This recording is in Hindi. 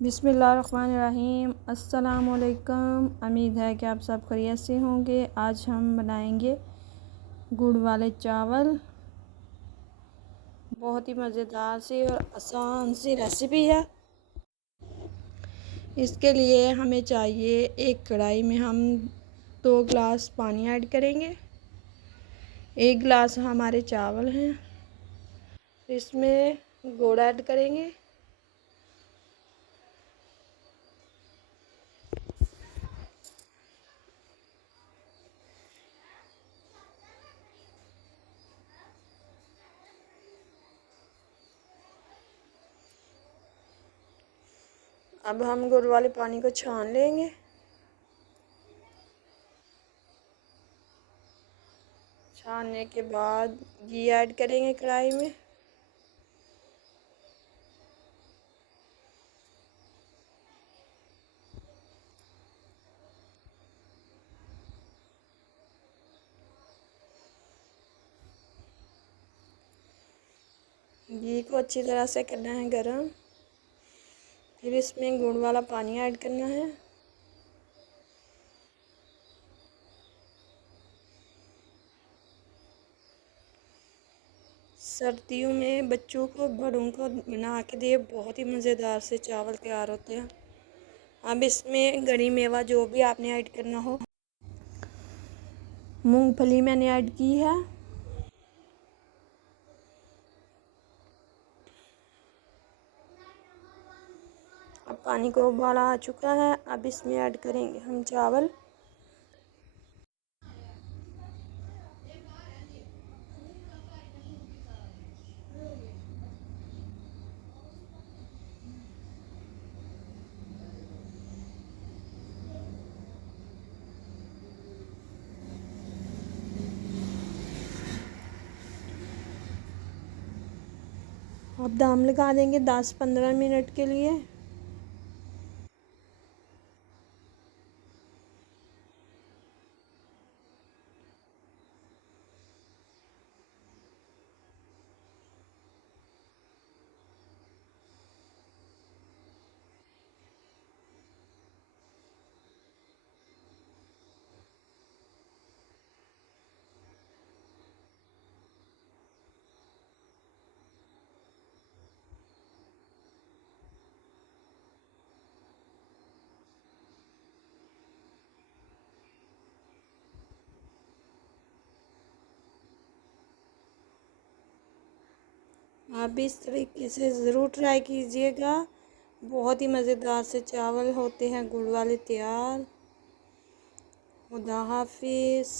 बिस्मिल्लाहिर्रहमानिर्रहीम। अस्सलामुअलैकुम। उम्मीद है कि आप सब खैरियत से होंगे। आज हम बनाएंगे गुड़ वाले चावल। बहुत ही मज़ेदार सी और आसान सी रेसिपी है। इसके लिए हमें चाहिए, एक कढ़ाई में हम 2 गिलास पानी ऐड करेंगे। 1 गिलास हमारे चावल हैं, इसमें गुड़ ऐड करेंगे। अब हम गुड़ वाले पानी को छान लेंगे। छानने के बाद घी ऐड करेंगे कढ़ाई में। घी को अच्छी तरह से करना है गरम। फिर इसमें गुड़ वाला पानी ऐड करना है। सर्दियों में बच्चों को, बड़ों को बना के दिए, बहुत ही मज़ेदार से चावल तैयार होते हैं। अब इसमें गरी मेवा जो भी आपने ऐड करना हो, मूंगफली मैंने ऐड की है। अब पानी को उबाला आ चुका है। अब इसमें ऐड करेंगे हम चावल। अब दम लगा देंगे 10-15 मिनट के लिए। आप भी इस तरीके से ज़रूर ट्राई कीजिएगा। बहुत ही मज़ेदार से चावल होते हैं गुड़ वाले तैयार। खुदा हाफिज़।